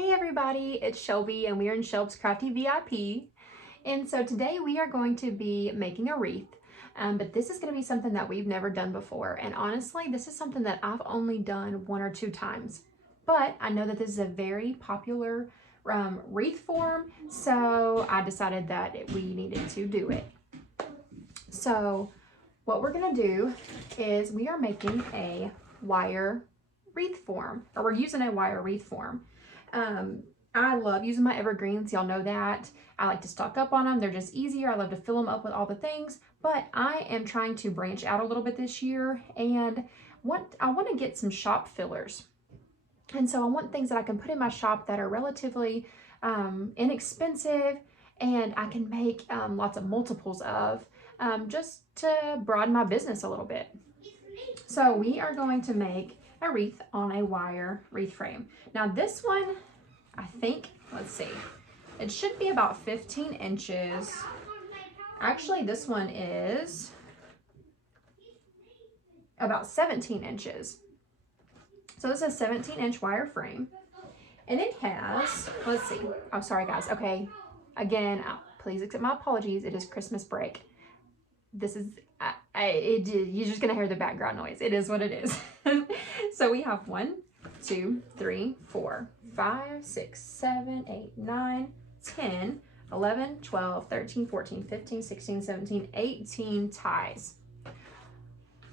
Hey everybody, it's Shelby and we are in Shelb's Crafty VIP. And so today we are going to be making a wreath, but this is going to be something that we've never done before. And honestly, this is something that I've only done 1 or 2 times. But I know that this is a very popular wreath form, so I decided that we needed to do it. So what we're going to do is we are making a wire wreath form, or we're using a wire wreath form. I love using my evergreens, y'all know that. I like to stock up on them, they're just easier. I love to fill them up with all the things, but I am trying to branch out a little bit this year, and I want to get some shop fillers. And so I want things that I can put in my shop that are relatively inexpensive, and I can make lots of multiples of, just to broaden my business a little bit. So we are going to make a wreath on a wire wreath frame. Now this one, I think, let's see, it should be about 15 inches. Actually, this one is about 17 inches. So this is a 17-inch wire frame. And it has, let's see, I'm sorry guys, okay, again, please accept my apologies, it is Christmas break. This is, you're just gonna hear the background noise. It is what it is. So we have 1, 2, 3, 4, 5, 6, 7, 8, 9, 10, 11, 12, 13, 14, 15, 16, 17, 18 ties.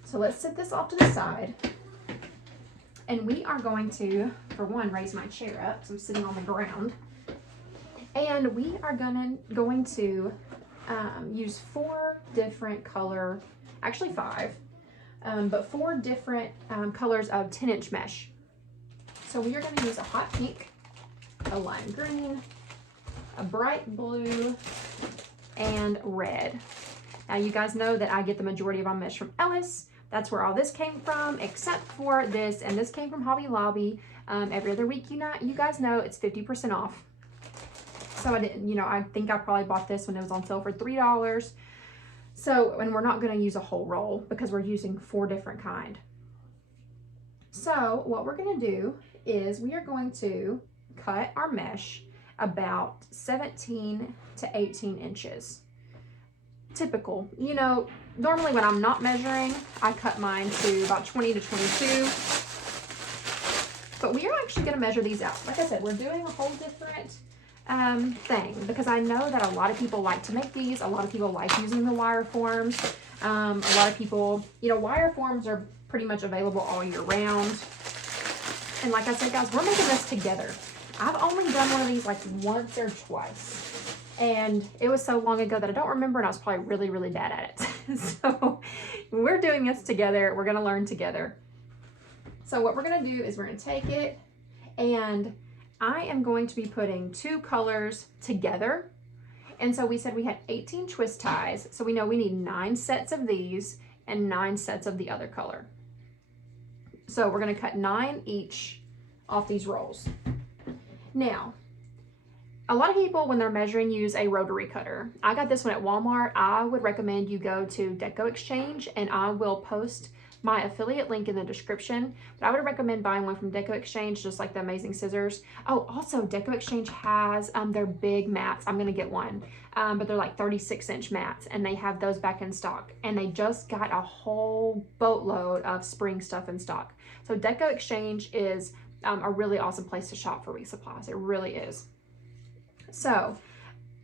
So let's set this off to the side. And we are going to, for one, raise my chair up, so I'm sitting on the ground. And we are going to use 4 different color, actually 5, but 4 different colors of 10-inch mesh. So we are going to use a hot pink, a lime green, a bright blue, and red. Now you guys know that I get the majority of my mesh from Ellis. That's where all this came from, except for this, and this came from Hobby Lobby. Every other week, you guys know it's 50% off. So I didn't, I think I probably bought this when it was on sale for $3. So, and we're not going to use a whole roll because we're using 4 different kind. So what we're going to do is we are going to cut our mesh about 17 to 18 inches. Typical, normally when I'm not measuring, I cut mine to about 20 to 22. But we are actually going to measure these out. Like I said, we're doing a whole different thing because I know that a lot of people like to make these. A lot of people like using the wire forms. A lot of people, wire forms are pretty much available all year round. And like I said, guys, we're making this together. I've only done one of these like once or twice. And it was so long ago that I don't remember, and I was probably really, really bad at it. So we're doing this together. We're going to learn together. So what we're going to do is we're going to take it, and I am going to be putting 2 colors together. And so we said we had 18 twist ties. So we know we need 9 sets of these and 9 sets of the other color. So we're going to cut 9 each off these rolls. Now, a lot of people, when they're measuring, use a rotary cutter. I got this one at Walmart. I would recommend you go to Deco Exchange, and I will post my affiliate link in the description. But I would recommend buying one from Deco Exchange, just like the amazing scissors. Oh, also Deco Exchange has their big mats. I'm gonna get one, but they're like 36-inch mats, and they have those back in stock. And they just got a whole boatload of spring stuff in stock. So Deco Exchange is a really awesome place to shop for wreath supplies. It really is. So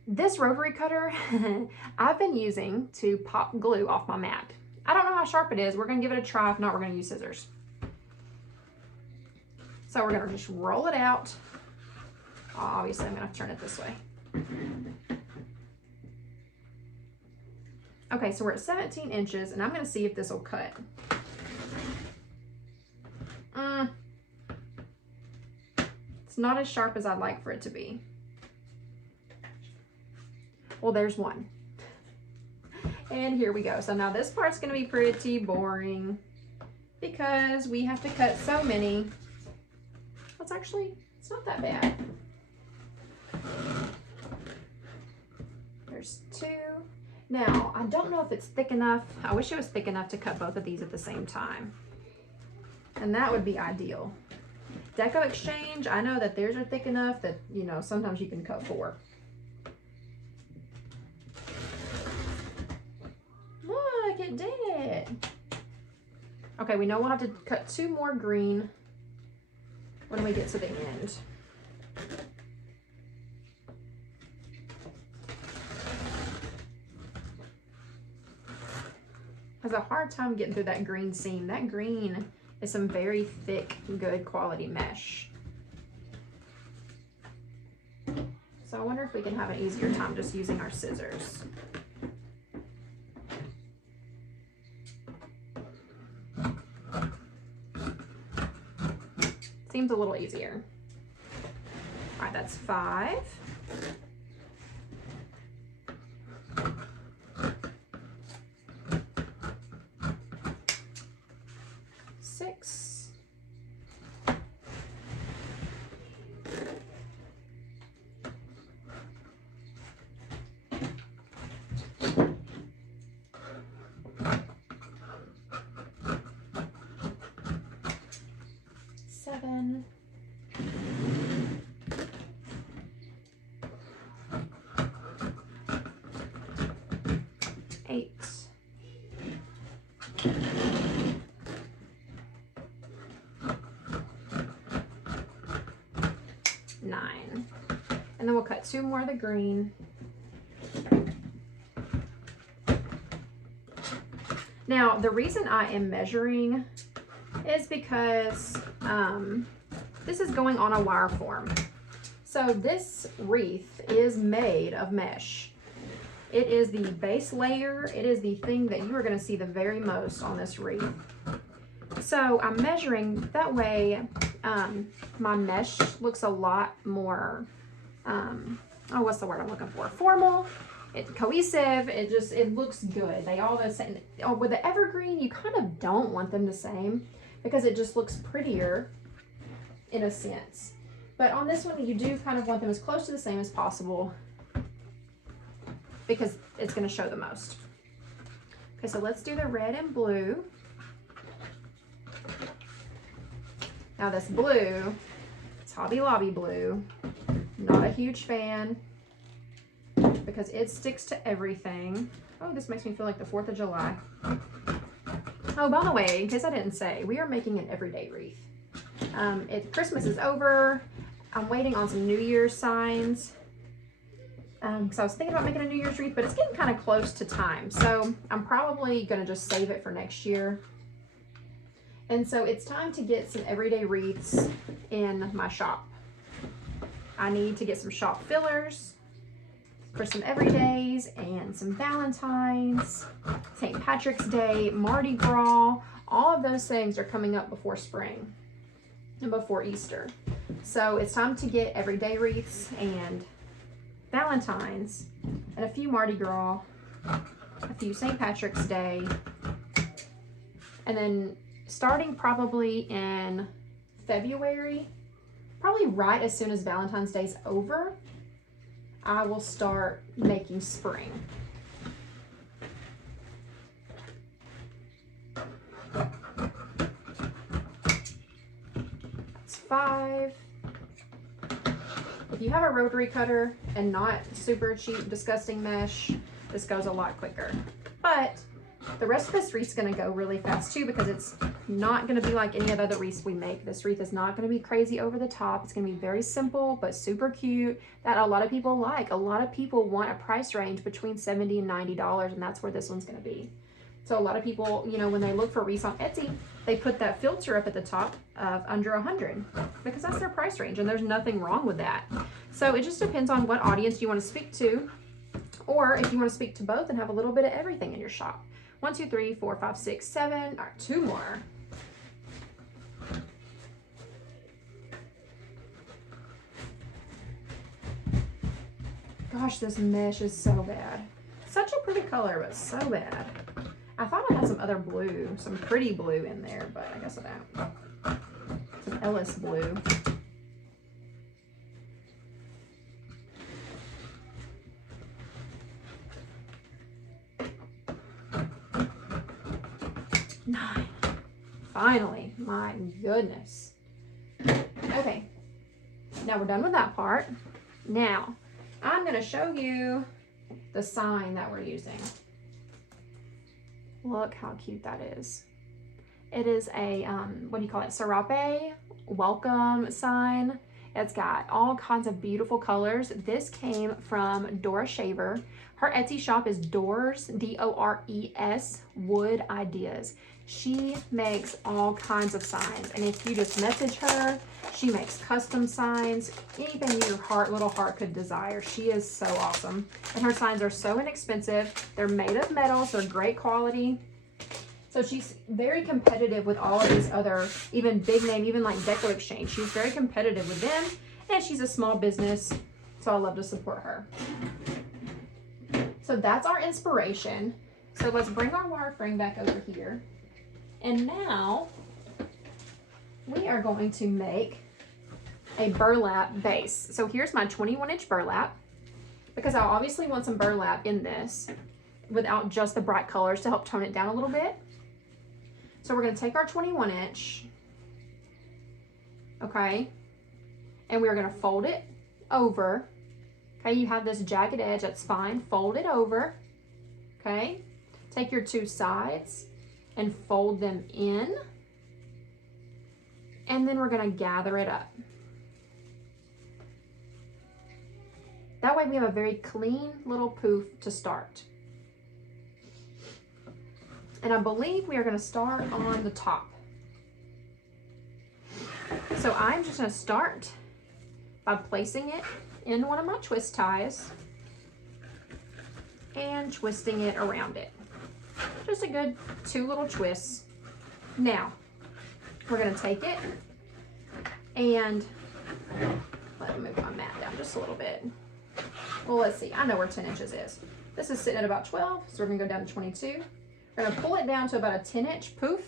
this rotary cutter I've been using to pop glue off my mat. I don't know how sharp it is. We're going to give it a try. If not, we're going to use scissors. So we're going to just roll it out. Obviously, I'm going to turn it this way. Okay, so we're at 17 inches, and I'm going to see if this will cut. It's not as sharp as I'd like for it to be. Well, there's one. And here we go. So now this part's going to be pretty boring because we have to cut so many. It's not that bad. There's 2. Now, I don't know if it's thick enough. I wish it was thick enough to cut both of these at the same time. And that would be ideal. Deco Exchange, I know that theirs are thick enough that, you know, sometimes you can cut 4. Look, it did it. Okay, we know we'll have to cut 2 more green when we get to the end. Has a hard time getting through that green seam. That green is some very thick, good quality mesh. So I wonder if we can have an easier time just using our scissors. Seems a little easier. All right, that's 5. 6. 7. 8. 9. And then we'll cut 2 more of the green. Now, the reason I am measuring is because this is going on a wire form. So this wreath is made of mesh. It is the base layer. It is the thing that you are going to see the very most on this wreath. So I'm measuring that way. My mesh looks a lot more, oh, what's the word I'm looking for? Formal. It's cohesive. It looks good. They all the same. Oh, with the evergreen, you kind of don't want them the same because it just looks prettier in a sense. But on this one, you do kind of want them as close to the same as possible because it's going to show the most. Okay, so let's do the red and blue. Now this blue, it's Hobby Lobby blue. Not a huge fan because it sticks to everything. Oh, this makes me feel like the 4th of July. Oh, by the way, in case I didn't say, we are making an everyday wreath. Christmas is over. I'm waiting on some New Year's signs. Because I was thinking about making a New Year's wreath, but it's getting kind of close to time. So I'm probably going to just save it for next year. And so it's time to get some everyday wreaths in my shop. I need to get some shop fillers for some everydays and some Valentine's, St. Patrick's Day, Mardi Gras. All of those things are coming up before spring and before Easter. So it's time to get everyday wreaths and Valentine's and a few Mardi Gras, a few St. Patrick's Day, and then starting probably in February, probably right as soon as Valentine's Day's over, I will start making spring. That's 5. If you have a rotary cutter and not super cheap, disgusting mesh, this goes a lot quicker. But the rest of this wreath's gonna go really fast too because it's not gonna be like any of the other wreaths we make. This wreath is not gonna be crazy over the top. It's gonna be very simple but super cute that a lot of people like. A lot of people want a price range between $70 and $90, and that's where this one's gonna be. So a lot of people, you know, when they look for wreaths on Etsy, they put that filter up at the top of under 100 because that's their price range, and there's nothing wrong with that. So it just depends on what audience you want to speak to, or if you want to speak to both and have a little bit of everything in your shop. 1, 2, 3, 4, 5, 6, 7. All right, 2 more. Gosh, this mesh is so bad. Such a pretty color, but so bad. I thought I had some other blue, some pretty blue in there, but I guess I don't. Some Ellis blue. Nine. Finally, my goodness. Okay, now we're done with that part. Now, I'm going to show you the sign that we're using. Look how cute that is. It is a, what do you call it? Serape welcome sign. It's got all kinds of beautiful colors. This came from Dora Shaver. Her Etsy shop is Doors, D-O-R-E-S, Wood Ideas. She makes all kinds of signs. And if you just message her, she makes custom signs, anything your little heart could desire. She is so awesome. And her signs are so inexpensive. They're made of metal, so they're great quality. So she's very competitive with all of these other, even big name, even like Deco Exchange. She's very competitive with them, and she's a small business, so I love to support her. So that's our inspiration. So let's bring our wireframe back over here. And now we are going to make a burlap base. So here's my 21-inch burlap, because I obviously want some burlap in this without just the bright colors to help tone it down a little bit. So we're going to take our 21-inch, okay, and we're going to fold it over. Okay, you have this jagged edge, that's fine. Fold it over, okay. Take your two sides and fold them in, and then we're going to gather it up. That way we have a very clean little poof to start. And I believe we are going to start on the top. So I'm just going to start by placing it in one of my twist ties and twisting it around it. Just a good 2 little twists. Now, we're going to take it and let me move my mat down just a little bit. Well, let's see. I know where 10 inches is. This is sitting at about 12, so we're going to go down to 22. We're going to pull it down to about a 10-inch poof,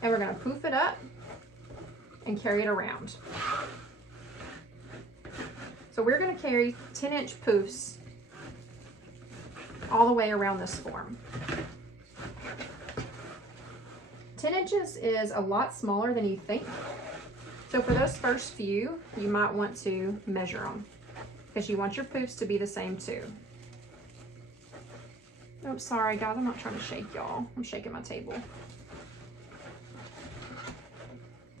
and we're going to poof it up and carry it around. So we're going to carry 10-inch poofs all the way around this form. 10 inches is a lot smaller than you think. So for those first few, you might want to measure them, because you want your poofs to be the same too. Oh, sorry guys, I'm not trying to shake y'all. I'm shaking my table.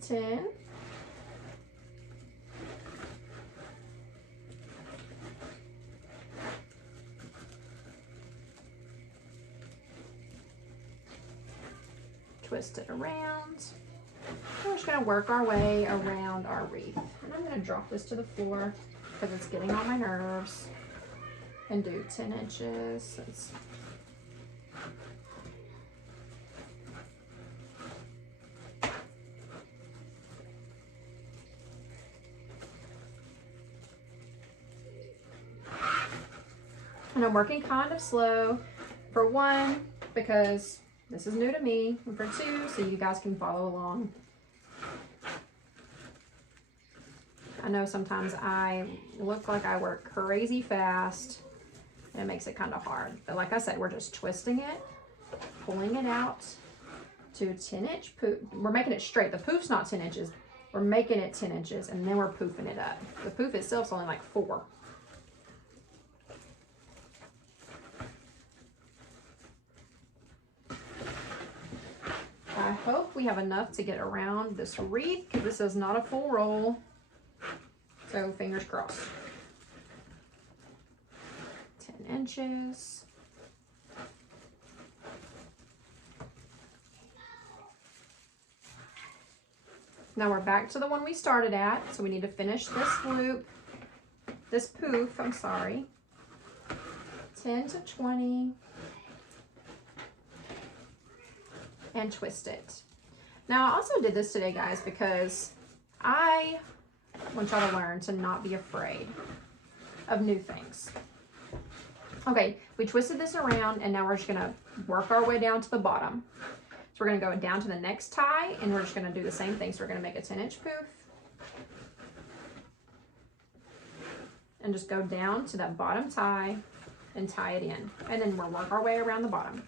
10. Twist it around. We're just going to work our way around our wreath. And I'm going to drop this to the floor because it's getting on my nerves. And do 10 inches. And I'm working kind of slow, for one, because this is new to me, and for two, so you guys can follow along. I know sometimes I look like I work crazy fast, and it makes it kind of hard. But like I said, we're just twisting it, pulling it out to a 10-inch poof. We're making it straight. The poof's not 10 inches. We're making it 10 inches, and then we're poofing it up. The poof itself is only like 4. I hope we have enough to get around this wreath, because this is not a full roll. So fingers crossed. 10 inches. Now we're back to the one we started at. So we need to finish this loop, this poof, I'm sorry. 10 to 20. And twist it. Now I also did this today, guys, because I want y'all to learn to not be afraid of new things. Okay, we twisted this around, and now we're just gonna work our way down to the bottom. So we're gonna go down to the next tie, and we're just gonna do the same thing. So we're gonna make a 10-inch poof and just go down to that bottom tie and tie it in, and then we'll work our way around the bottom.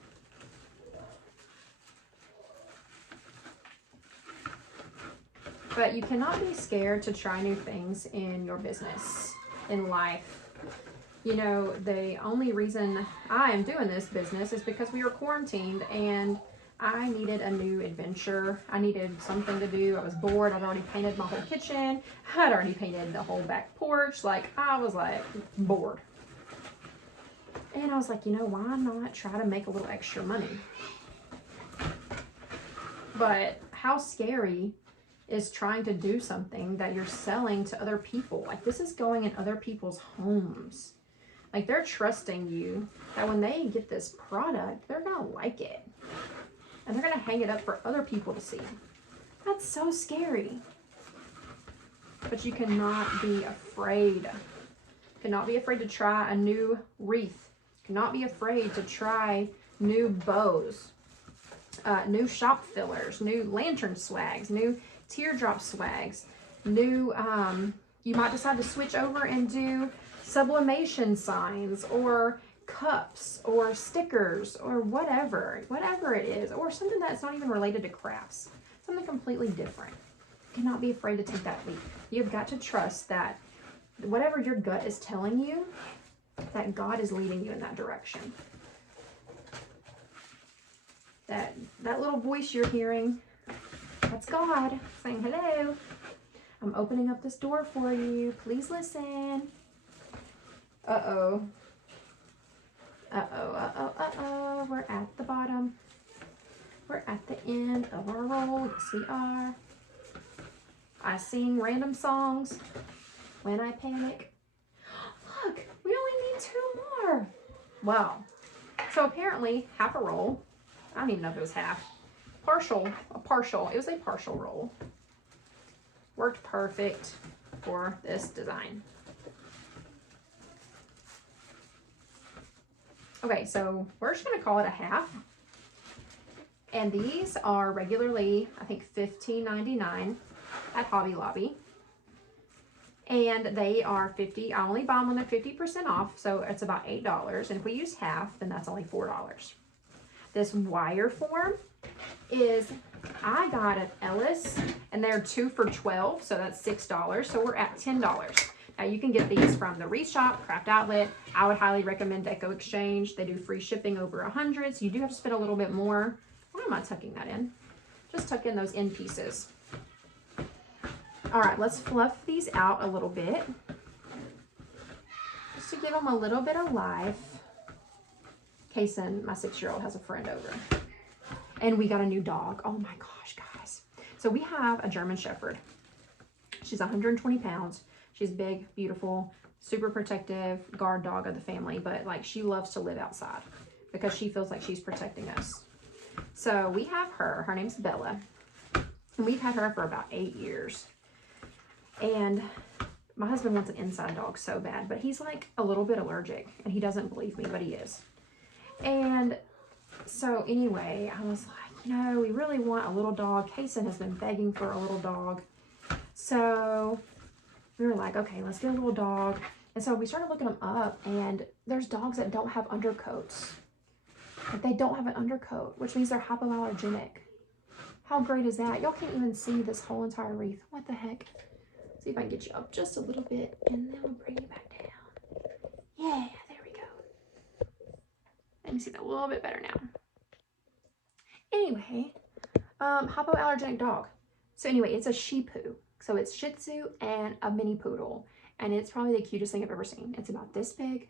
But you cannot be scared to try new things in your business, in life. You know, the only reason I am doing this business is because we were quarantined and I needed a new adventure. I needed something to do. I was bored. I'd already painted my whole kitchen. I'd already painted the whole back porch. Like, I was like bored. And I was like, you know, why not try to make a little extra money? But how scary is trying to do something that you're selling to other people? Like, this is going in other people's homes. Like, they're trusting you that when they get this product, they're going to like it. And they're going to hang it up for other people to see. That's so scary. But you cannot be afraid. Cannot be afraid to try a new wreath. Cannot be afraid to try new bows. New shop fillers. New lantern swags. New teardrop swags. New, you might decide to switch over and do sublimation signs or cups or stickers or whatever it is, or something that's not even related to crafts, something completely different. You cannot be afraid to take that leap. You've got to trust that whatever your gut is telling you, that God is leading you in that direction. That little voice you're hearing, that's God saying, hello, I'm opening up this door for you. Please listen. Uh-oh. Uh-oh, uh-oh, uh-oh. We're at the bottom. We're at the end of our roll. Yes, we are. I sing random songs when I panic. Look, we only need 2 more. Wow. So apparently, half a roll. I don't even know if it was half. Partial. It was a partial roll. Worked perfect for this design. Okay, so we're just going to call it a half. And these are regularly, I think, $15.99 at Hobby Lobby. And they are 50. I only buy them when they're 50% off, so it's about $8. And if we use half, then that's only $4. This wire form is, I got at Ellis, and they're 2 for $12, so that's $6. So we're at $10. Now you can get these from the Wreath Shop, Craft Outlet. I would highly recommend Deco Exchange. They do free shipping over 100, so you do have to spend a little bit more. Why am I tucking that in? Just tuck in those end pieces. All right, let's fluff these out a little bit, just to give them a little bit of life. Kason, my 6-year-old, has a friend over. And we got a new dog. Oh my gosh, guys. So we have a German Shepherd. She's 120 pounds. She's big, beautiful, super protective guard dog of the family. But like, she loves to live outside because she feels like she's protecting us. So we have her. Her name's Bella. And we've had her for about 8 years. And my husband wants an inside dog so bad. But he's like a little bit allergic. And he doesn't believe me, but he is. And so anyway, I was like, no, we really want a little dog. Kason has been begging for a little dog. So we were like, okay, let's get a little dog. And so we started looking them up, and there's dogs that don't have undercoats. Like, they don't have an undercoat, which means they're hypoallergenic. How great is that? Y'all can't even see this whole entire wreath. What the heck? See if I can get you up just a little bit, and then we'll bring you back down. Yeah, there we go. Let me see that a little bit better now. Anyway, hypoallergenic dog. So anyway, it's a Shih Tzu. So it's Shih Tzu and a mini poodle. And it's probably the cutest thing I've ever seen. It's about this big.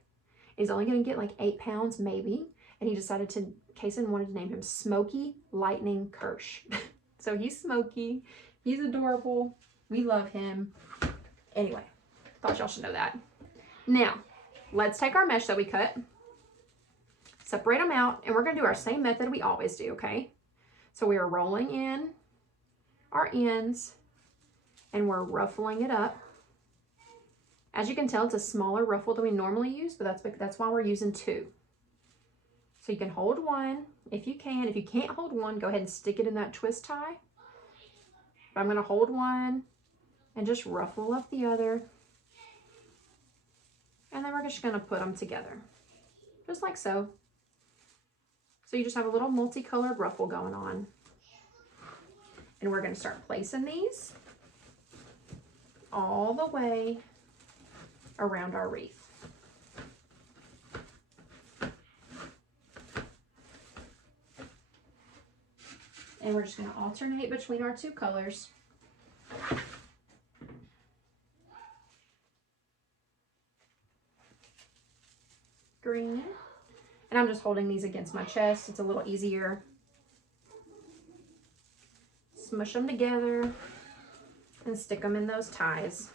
He's only going to get like 8 pounds maybe. And he decided to, Kason wanted to name him Smokey Lightning Kirsch. So he's Smokey. He's adorable. We love him. Anyway, thought y'all should know that. Now, let's take our mesh that we cut, separate them out, and we're going to do our same method we always do, okay? So we are rolling in our ends, and we're ruffling it up. As you can tell, it's a smaller ruffle than we normally use, but that's why we're using 2. So you can hold one if you can. If you can't hold one, go ahead and stick it in that twist tie. But I'm going to hold one and just ruffle up the other. And then we're just going to put them together, just like so. So you just have a little multicolored ruffle going on. And we're going to start placing these all the way around our wreath. And we're just going to alternate between our two colors. Green. And I'm just holding these against my chest. It's a little easier. Smush them together and stick them in those ties.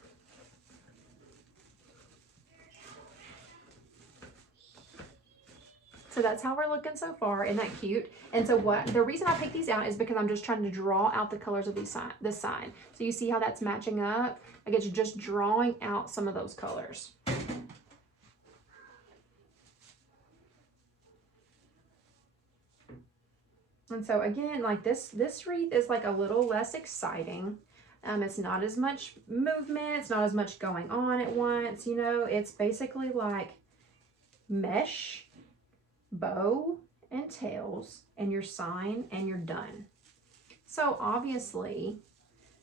So that's how we're looking so far. Isn't that cute? And so the reason I picked these out is because I'm just trying to draw out the colors of this sign. So you see how that's matching up? Like it's just drawing out some of those colors. And so again, like this wreath is like a little less exciting. It's not as much movement. It's not as much going on at once. You know, it's basically like mesh, bow, and tails, and your sign, and you're done. So obviously,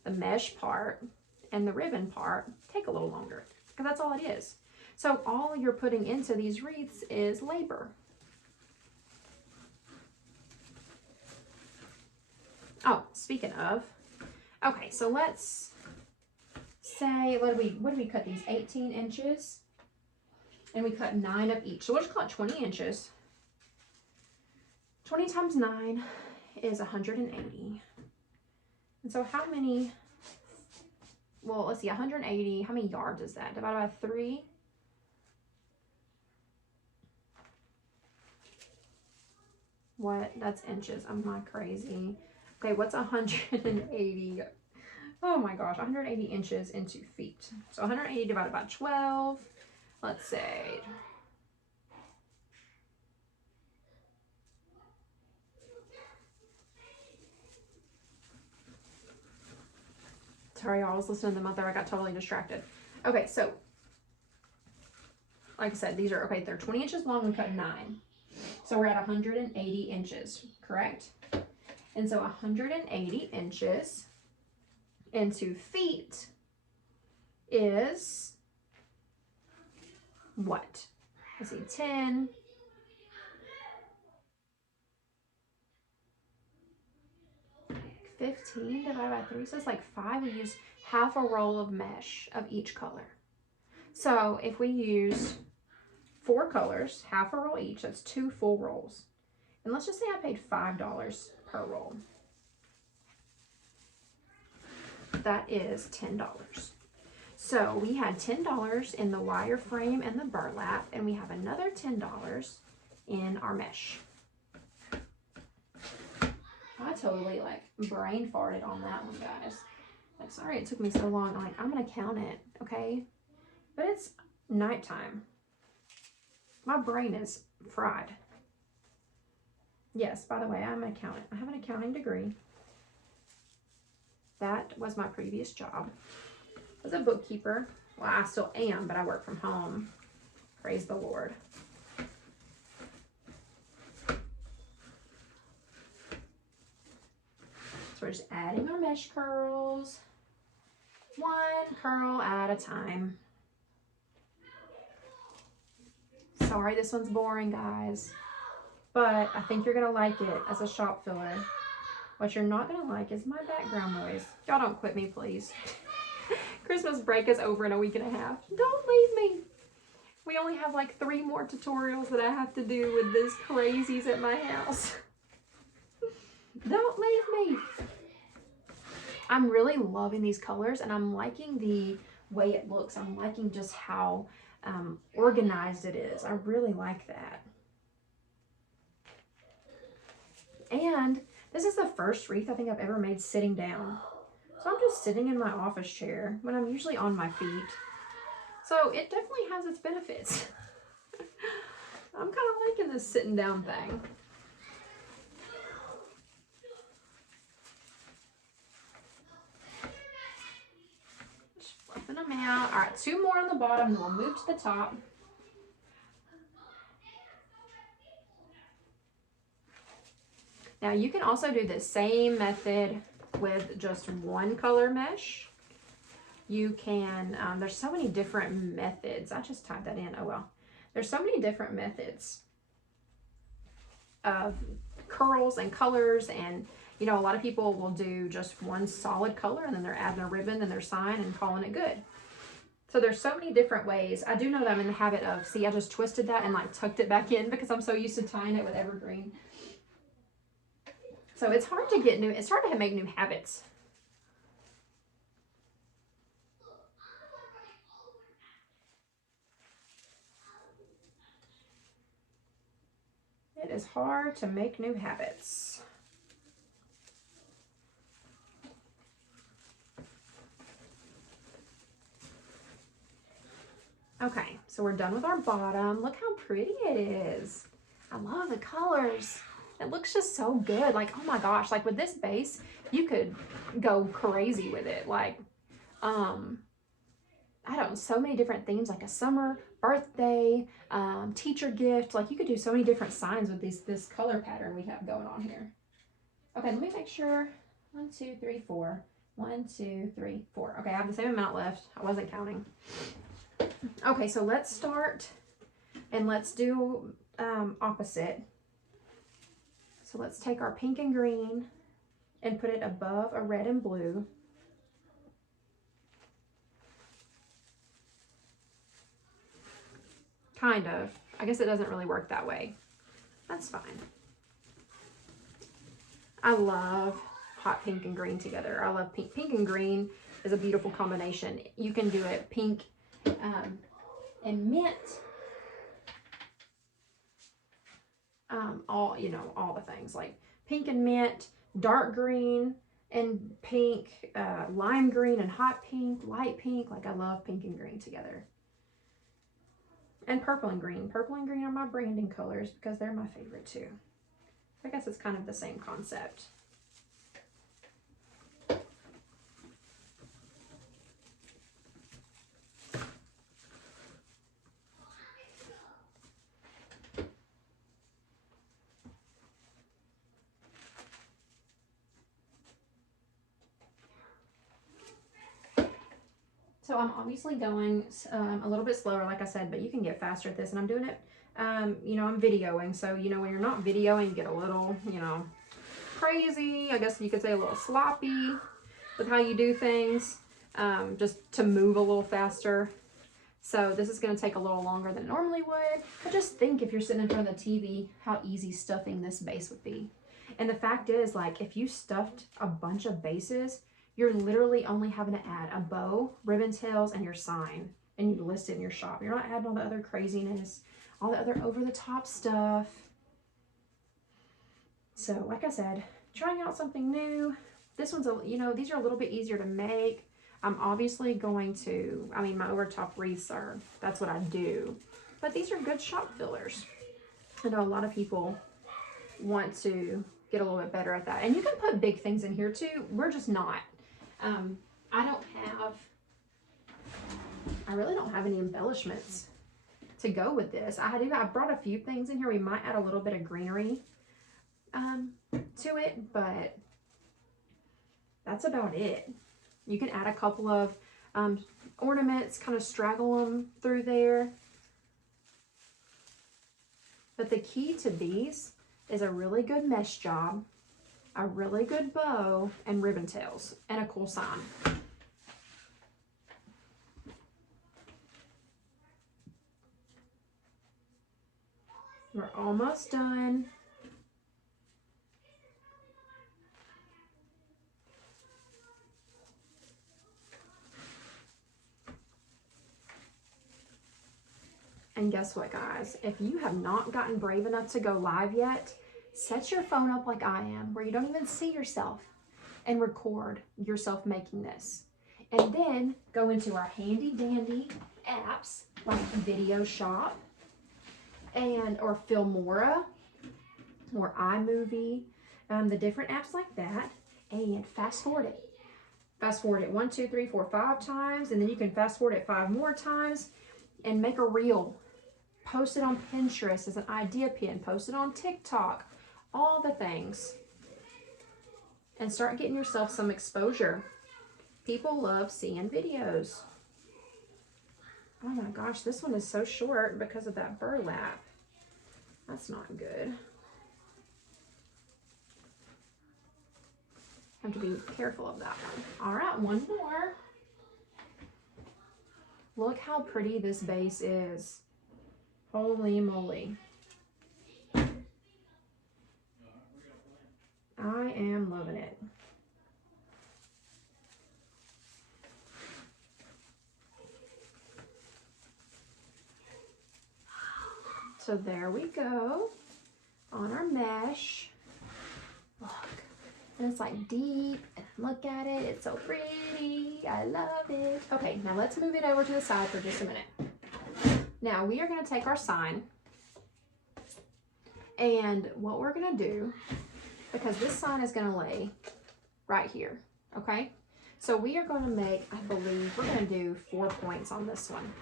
the mesh part and the ribbon part take a little longer because that's all it is. So all you're putting into these wreaths is labor. Oh, speaking of, okay, so let's say, what do we cut these? 18 inches, and we cut 9 of each. So we'll just call it 20 inches. 20 times 9 is 180. And so how many, well, let's see, 180, how many yards is that? Divided by 3? What? That's inches. Am I crazy? Okay, what's 180? Oh my gosh, 180 inches into feet. So 180 divided by 12, let's say. Sorry, I was listening to the mother. I got totally distracted. Okay, so like I said, these are, okay, they're 20 inches long. We cut 9. So we're at 180 inches, correct? And so 180 inches into feet is what? Let's see, 10. $15 divided by 3, so it's like 5. We use half a roll of mesh of each color. So if we use 4 colors, half a roll each, that's 2 full rolls. And let's just say I paid $5 per roll. That is $10. So we had $10 in the wire frame and the burlap, and we have another $10 in our mesh. I totally like brain farted on that one, guys. Like, sorry it took me so long. Like, I'm gonna count it, okay? But it's nighttime. My brain is fried. Yes, by the way, I'm an accountant. I have an accounting degree. That was my previous job. I was a bookkeeper. Well, I still am, but I work from home. Praise the Lord. So we're just adding our mesh curls, 1 curl at a time. Sorry, this one's boring, guys, but I think you're gonna like it as a shop filler. What you're not gonna like is my background noise. Y'all don't quit me, please. Christmas break is over in a week and a half. Don't leave me. We only have like 3 more tutorials that I have to do with this crazies at my house. Don't leave me. I'm really loving these colors, and I'm liking the way it looks. I'm liking just how organized it is. I really like that. And this is the first wreath I think I've ever made sitting down. So I'm just sitting in my office chair when I'm usually on my feet. So it definitely has its benefits. I'm kind of liking this sitting down thing. Just fluffing them out. All right, 2 more on the bottom, then we'll move to the top. Now you can also do the same method with just 1 color mesh, You can, there's so many different methods. I just typed that in, oh well. There's so many different methods of curls and colors, and you know, a lot of people will do just one solid color and then they're adding their ribbon and their sign and calling it good. So there's so many different ways. I do know that I'm in the habit of, see, I just twisted that and like tucked it back in because I'm so used to tying it with evergreen. So it's hard to get new, it's hard to make new habits. It is hard to make new habits. Okay, so we're done with our bottom. Look how pretty it is. I love the colors. It looks just so good. Like, oh my gosh, like with this base, you could go crazy with it. Like, I don't, so many different themes, like a summer, birthday, teacher gift. Like you could do so many different signs with this color pattern we have going on here. Okay, let me make sure. 1, 2, 3, 4. 1, 2, 3, 4. Okay, I have the same amount left. I wasn't counting. Okay, so let's start and let's do opposite. So let's take our pink and green and put it above a red and blue. Kind of. I guess it doesn't really work that way. That's fine. I love hot pink and green together. I love pink. Pink and green is a beautiful combination. You can do it pink and mint. All, you know, all the things like pink and mint, dark green and pink, lime green and hot pink, light pink. Like I love pink and green together. And purple and green. Purple and green are my branding colors because they're my favorite too. I guess it's kind of the same concept. So I'm obviously going a little bit slower, like I said, but you can get faster at this. And I'm doing it, you know, I'm videoing. So, you know, when you're not videoing, you get a little, you know, crazy. I guess you could say a little sloppy with how you do things, just to move a little faster. So this is going to take a little longer than it normally would. But just think, if you're sitting in front of the TV, how easy stuffing this base would be. And the fact is, like, if you stuffed a bunch of bases, you're literally only having to add a bow, ribbon tails, and your sign, and you list it in your shop. You're not adding all the other craziness, all the other over-the-top stuff. So, like I said, trying out something new. This one's, you know, these are a little bit easier to make. I'm obviously going to, I mean, my over-top wreaths are, that's what I do. But these are good shop fillers. I know a lot of people want to get a little bit better at that. And you can put big things in here too. We're just not. I really don't have any embellishments to go with this. I brought a few things in here. We might add a little bit of greenery to it, but that's about it. You can add a couple of ornaments, kind of straggle them through there. But the key to these is a really good mesh job, a really good bow, and ribbon tails, and a cool sign. We're almost done. And guess what, guys? If you have not gotten brave enough to go live yet, set your phone up like I am, where you don't even see yourself, and record yourself making this. And then go into our handy dandy apps like Video Shop or Filmora or iMovie, the different apps like that, and fast forward it. Fast forward it 1, 2, 3, 4, 5 times, and then you can fast forward it 5 more times and make a reel. Post it on Pinterest as an idea pin, post it on TikTok, all the things. And start getting yourself some exposure. People love seeing videos. Oh my gosh, this one is so short because of that burlap. That's not good. Have to be careful of that one. All right, one more. Look how pretty this base is. Holy moly. I am loving it. So there we go on our mesh. Look, and it's like deep, and look at it, it's so pretty. I love it. Okay, now let's move it over to the side for just a minute. Now we are gonna take our sign, and what we're gonna do, because this sign is gonna lay right here, okay? So we are gonna make, I believe, we're gonna do 4 points on this one.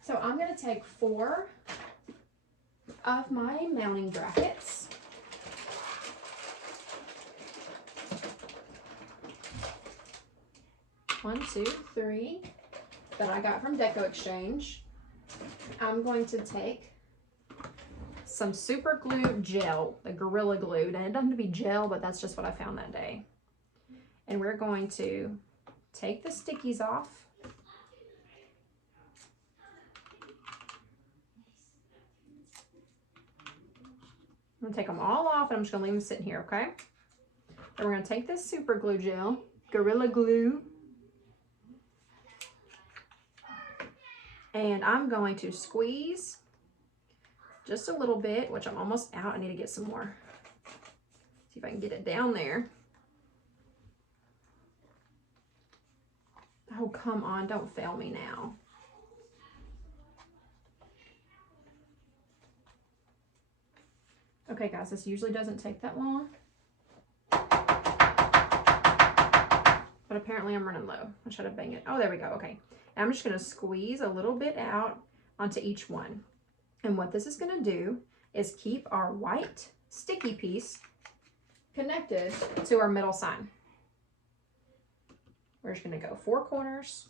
So I'm going to take 4 of my mounting brackets. One, 2, 3 that I got from Deco Exchange. I'm going to take some super glue gel, the Gorilla Glue. And it doesn't have to be gel, but that's just what I found that day. And we're going to take the stickies off. I'm going to take them all off, and I'm just going to leave them sitting here, okay? Then we're going to take this super glue gel, Gorilla Glue, and I'm going to squeeze just a little bit, which I'm almost out. I need to get some more. See if I can get it down there. Oh, come on, don't fail me now. Okay, guys, this usually doesn't take that long. But apparently I'm running low. I should have banged it. Oh, there we go. Okay. And I'm just going to squeeze a little bit out onto each one. And what this is going to do is keep our white sticky piece connected to our middle sign. We're just going to go 4 corners.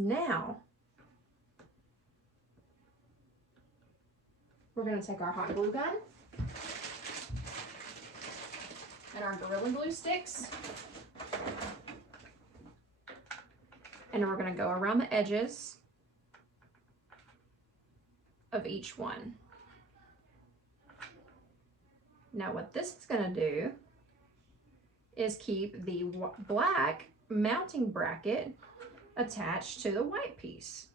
Now, we're going to take our hot glue gun and our Gorilla Glue sticks, and we're going to go around the edges of each one. Now what this is going to do is keep the black mounting bracket attached to the white piece.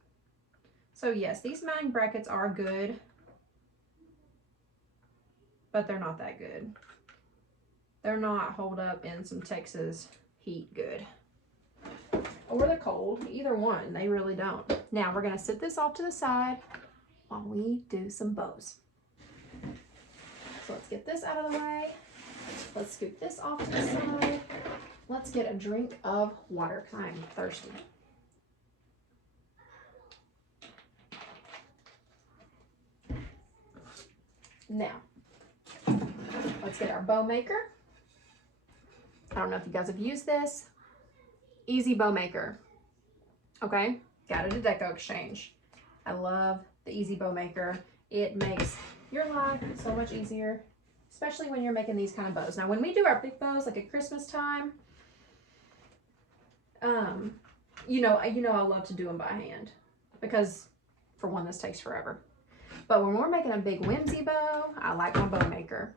So yes, these mounting brackets are good, but they're not that good. They're not hold up in some Texas heat good. Or the cold, either one, they really don't. Now we're gonna sit this off to the side while we do some bows. So let's get this out of the way. Let's scoop this off to the side. Let's get a drink of water because I'm thirsty. Now, let's get our bow maker. I don't know if you guys have used this. Easy bow maker. Okay, got it at Deco Exchange. I love the Easy Bow Maker. It makes your life so much easier, especially when you're making these kind of bows. Now, when we do our big bows, like at Christmas time, you know, I love to do them by hand because, for one, this takes forever. But when we're making a big whimsy bow, I like my bow maker.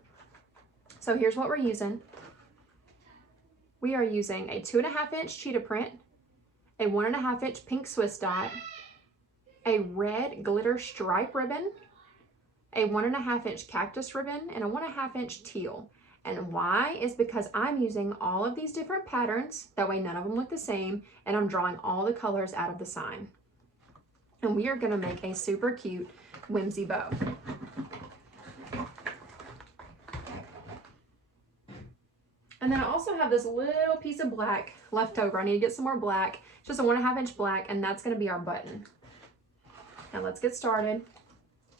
So here's what we're using. We are using a 2.5-inch cheetah print, a 1.5-inch pink Swiss dot, a red glitter stripe ribbon, a 1.5-inch cactus ribbon, and a 1.5-inch teal. And why is because I'm using all of these different patterns. That way none of them look the same, and I'm drawing all the colors out of the sign. And we are gonna make a super cute whimsy bow. And then I also have this little piece of black left over. I need to get some more black. It's just a 1.5-inch black, and that's gonna be our button. Now let's get started.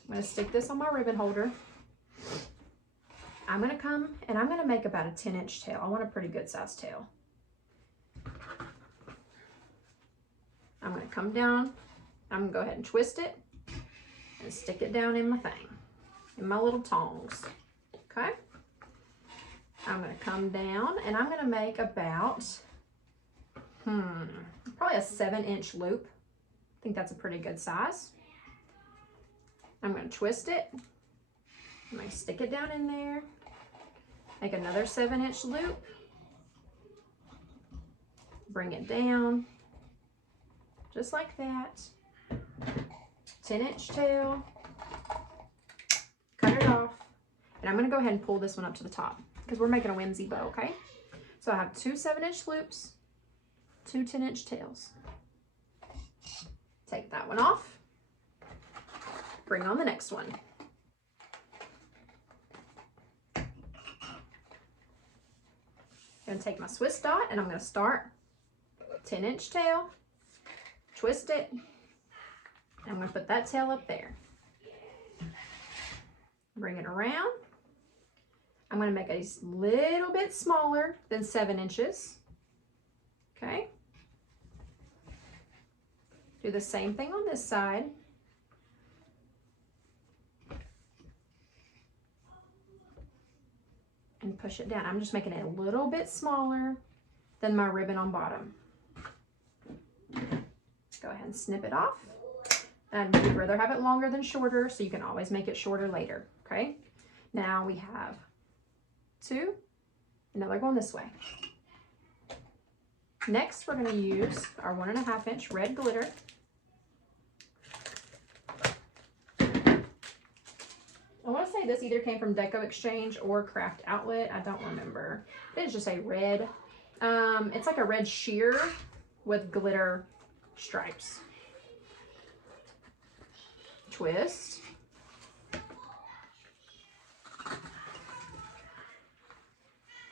I'm going to stick this on my ribbon holder. I'm going to come and I'm going to make about a 10-inch tail. I want a pretty good sized tail. I'm going to come down. I'm going to go ahead and twist it and stick it down in my thing, in my little tongs. Okay. I'm going to come down and I'm going to make about, probably a 7-inch loop. I think that's a pretty good size. I'm going to twist it. I'm going to stick it down in there. Make another 7-inch loop. Bring it down. Just like that. 10-inch tail. Cut it off. And I'm going to go ahead and pull this one up to the top because we're making a whimsy bow, okay? So I have 2 7-inch loops, 2 10-inch tails. Take that one off. Bring on the next one. I'm going to take my Swiss dot and I'm going to start 10-inch tail, twist it, and I'm going to put that tail up there. Bring it around. I'm going to make it a little bit smaller than 7 inches. Okay. Do the same thing on this side. And push it down. I'm just making it a little bit smaller than my ribbon on bottom. Go ahead and snip it off. And you'd rather have it longer than shorter, so you can always make it shorter later, okay? Now we have 2, and now they're going this way. Next, we're gonna use our 1.5-inch red glitter. I want to say this either came from Deco Exchange or Craft Outlet. I don't remember. It's just a red. It's like a red sheer with glitter stripes. Twist.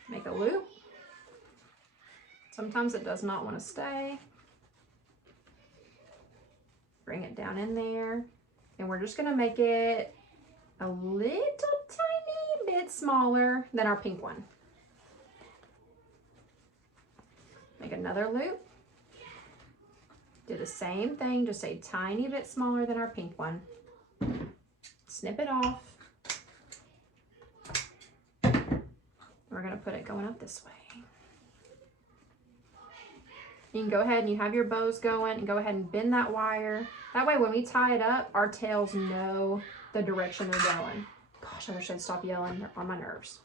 Make a loop. Sometimes it does not want to stay. Bring it down in there. And we're just going to make it a little tiny bit smaller than our pink one. Make another loop. Do the same thing, just a tiny bit smaller than our pink one. Snip it off. We're going to put it going up this way. You can go ahead and you have your bows going and go ahead and bend that wire. That way when we tie it up, our tails know the direction they're going. Gosh, I wish I'd stop yelling on my nerves.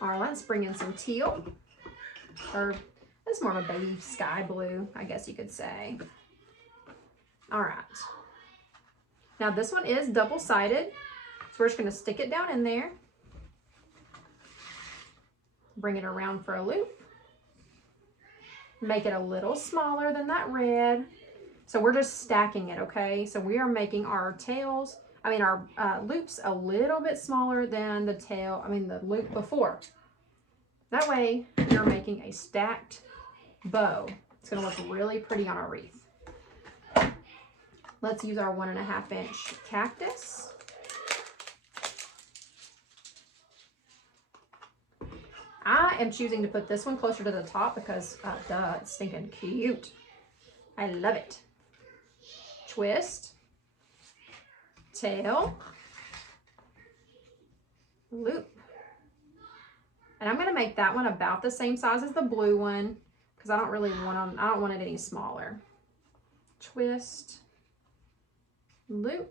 All right, let's bring in some teal. Or it's more of a baby sky blue, I guess you could say. All right. Now this one is double-sided. So we're just gonna stick it down in there. Bring it around for a loop. Make it a little smaller than that red. So we're just stacking it, okay? So we are making our tails, our loops a little bit smaller than the loop before. That way you're making a stacked bow. It's gonna look really pretty on our wreath. Let's use our 1.5-inch cactus. I am choosing to put this one closer to the top because, it's stinking cute. I love it. Twist, tail, loop. And I'm going to make that one about the same size as the blue one because I don't want it any smaller. Twist, loop,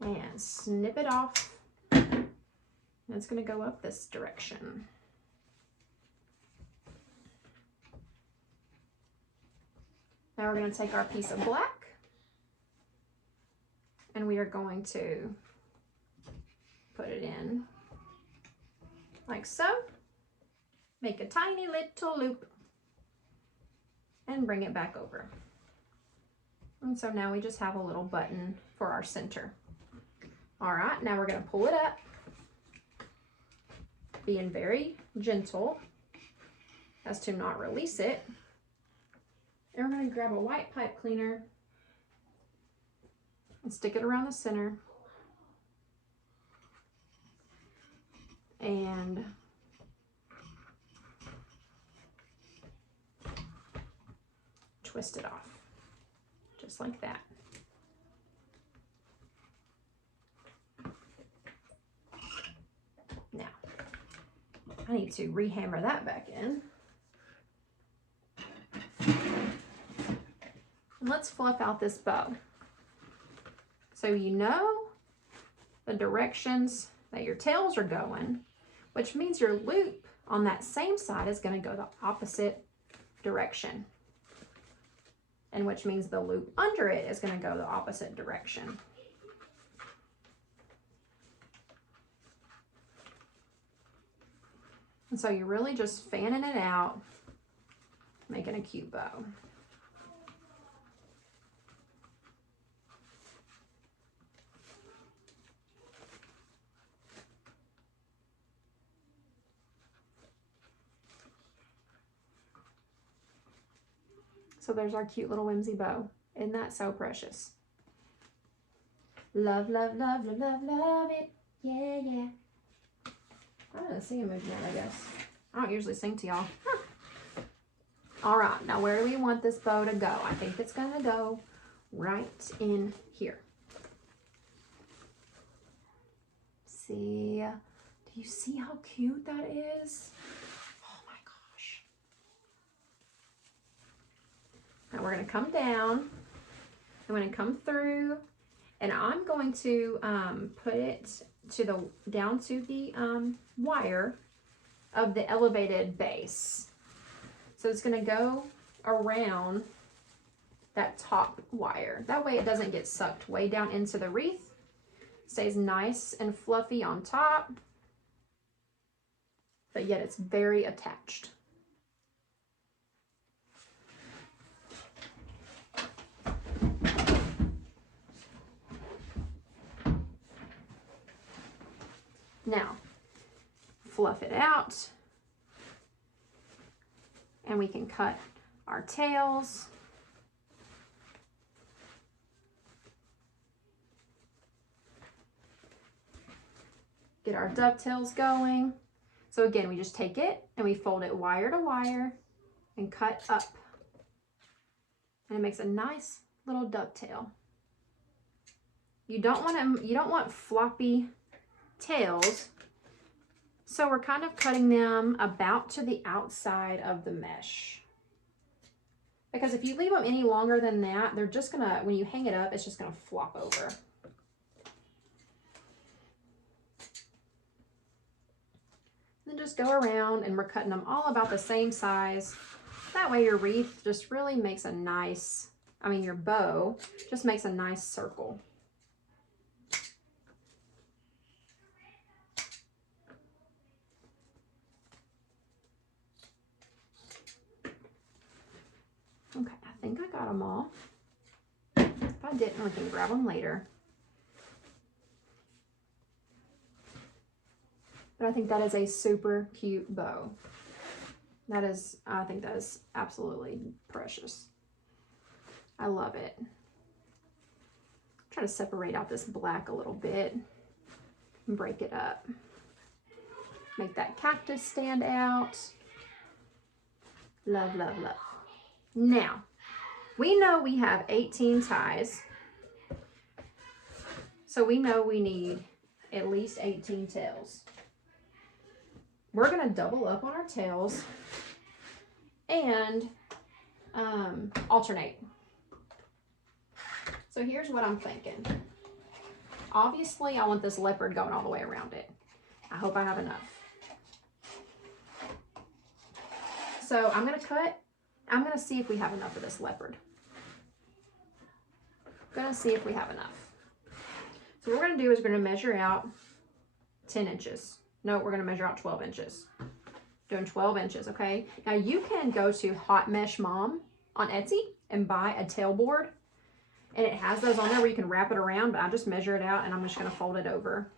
and snip it off. And it's going to go up this direction. Now we're going to take our piece of black and we are going to put it in like so. Make a tiny little loop and bring it back over. And so now we just have a little button for our center. All right, now we're going to pull it up, being very gentle as to not release it. And we're going to grab a white pipe cleaner and stick it around the center. And twist it off, just like that. Now, I need to rehammer that back in. And let's fluff out this bow. So you know the directions that your tails are going, which means your loop on that same side is going to go the opposite direction. And which means the loop under it is going to go the opposite direction. And so you're really just fanning it out, making a cute bow. So there's our cute little whimsy bow. Isn't that so precious? Love, love, love, love, love, love it. Yeah, yeah. I'm gonna sing a mood yet, I guess. I don't usually sing to y'all. Huh. All right, now where do we want this bow to go? I think it's gonna go right in here. See, do you see how cute that is? Oh my gosh. Now we're gonna come down. I'm gonna come through, and I'm going to put it to down to the wire of the elevated base. So it's gonna go around that top wire. That way it doesn't get sucked way down into the wreath. Stays nice and fluffy on top, but yet it's very attached. Now, fluff it out, and we can cut our tails. Get our dovetails going. So again, we just take it and we fold it wire to wire and cut up. And it makes a nice little dovetail. You don't want floppy tails, so we're kind of cutting them about to the outside of the mesh, because if you leave them any longer than that, they're just gonna, when you hang it up, it's just gonna flop over. Then just go around, and we're cutting them all about the same size. That way your wreath just really makes a nice, your bow just makes a nice circle. Okay, I think I got them all. If I didn't, we can grab them later. But I think that is a super cute bow. I think that is absolutely precious. I love it. Try to separate out this black a little bit and break it up. Make that cactus stand out. Love, love, love. Now, we know we have 18 ties, so we know we need at least 18 tails. We're going to double up on our tails and alternate. So here's what I'm thinking. Obviously, I want this leopard going all the way around it. I hope I have enough. So I'm going to see if we have enough of this leopard. I'm going to see if we have enough. So what we're going to do is we're going to measure out 10 inches. No, we're going to measure out 12 inches. Doing 12 inches, okay? Now you can go to Hot Mesh Mom on Etsy and buy a tail board. And it has those on there where you can wrap it around, but I just measure it out and I'm just going to fold it over.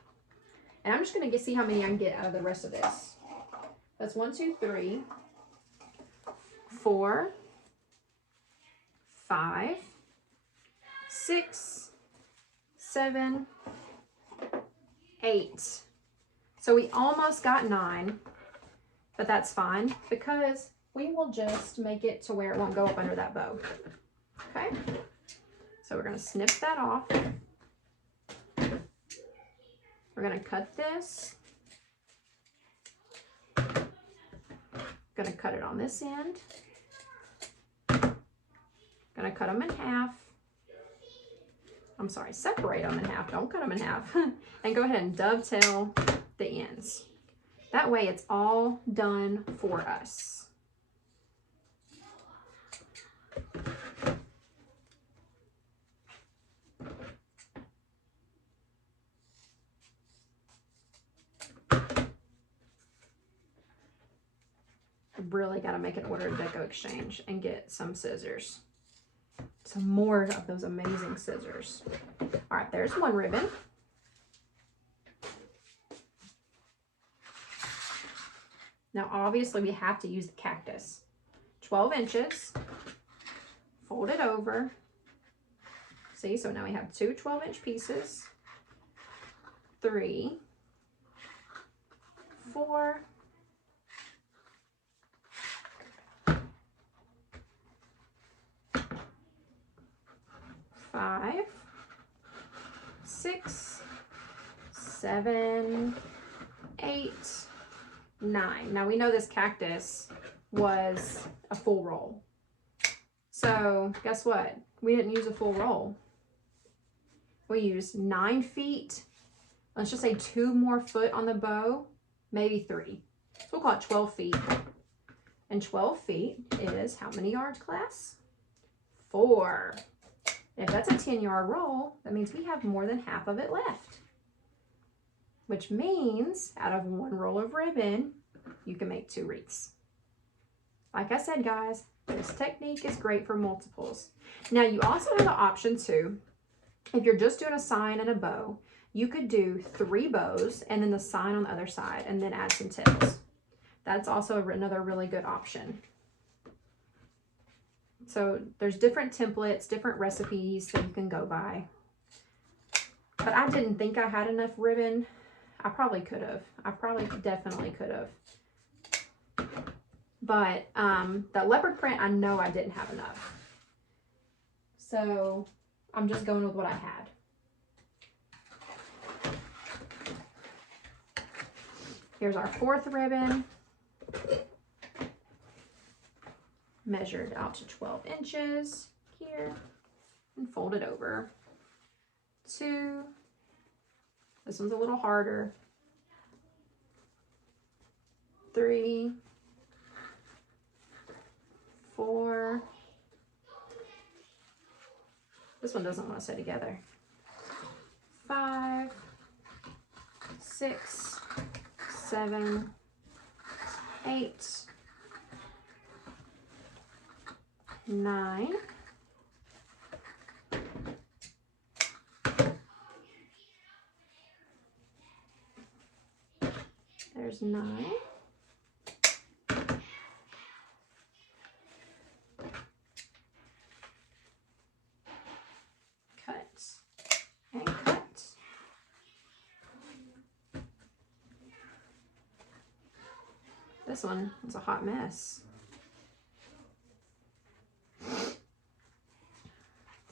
And I'm just going to see how many I can get out of the rest of this. That's 1, 2, 3, 4, 5, 6, 7, 8. So we almost got 9, but that's fine because we will just make it to where it won't go up under that bow. Okay, so we're going to snip that off. We're going to cut this. Going to cut it on this end. Going to cut them in half. I'm sorry, separate them in half. Don't cut them in half. And go ahead and dovetail the ends. That way it's all done for us. Really got to make an order at Deco Exchange and get some scissors. Some more of those amazing scissors. All right, there's one ribbon. Now, obviously, we have to use the cactus. 12 inches. Fold it over. See, so now we have 2 12-inch pieces. 3, 4, 5, 6, 7, 8, 9. Now we know this cactus was a full roll. So guess what? We didn't use a full roll. We used 9 feet. Let's just say 2 more foot on the bow, maybe 3. So we'll call it 12 feet. And 12 feet is how many yards, class? 4. If that's a 10-yard roll, that means we have more than half of it left. Which means out of 1 roll of ribbon, you can make 2 wreaths. Like I said, guys, this technique is great for multiples. Now, you also have the option too, if you're just doing a sign and a bow, you could do 3 bows and then the sign on the other side and then add some tails. That's also another really good option. So there's different templates, different recipes that you can go by. But I didn't think I had enough ribbon. I probably could have. I probably definitely could have. But the leopard print, I know I didn't have enough. So I'm just going with what I had. Here's our 4th ribbon. Measured out to 12 inches here and fold it over. 2. This one's a little harder. 3, 4. This one doesn't want to stay together. 5, 6, 7, 8, 9, there's 9, cut and cut. This one is a hot mess.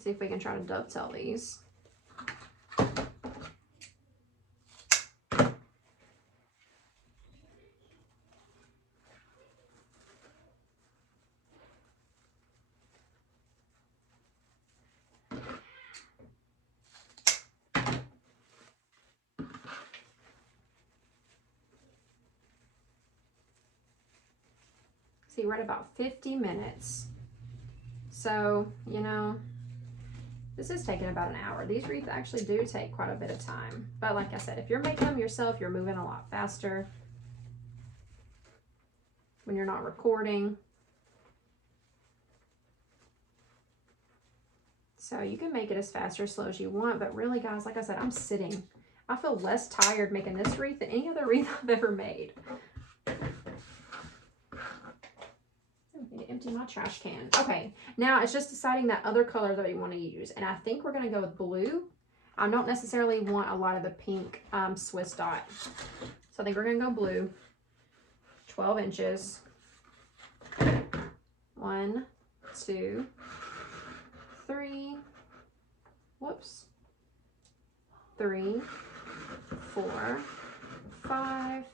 See if we can try to dovetail these. See, we're at about 50 minutes. So, you know, this is taking about an hour. These wreaths actually do take quite a bit of time. But like I said, if you're making them yourself, you're moving a lot faster when you're not recording. So you can make it as fast or slow as you want. But really, guys, like I said, I'm sitting. I feel less tired making this wreath than any other wreath I've ever made. Empty my trash can. Okay, now it's just deciding that other color that we want to use, and I think we're going to go with blue I don't necessarily want a lot of the pink Swiss dot. So I think we're going to go blue. 12 inches. 1, 2, 3. Whoops. 3, 4, 5,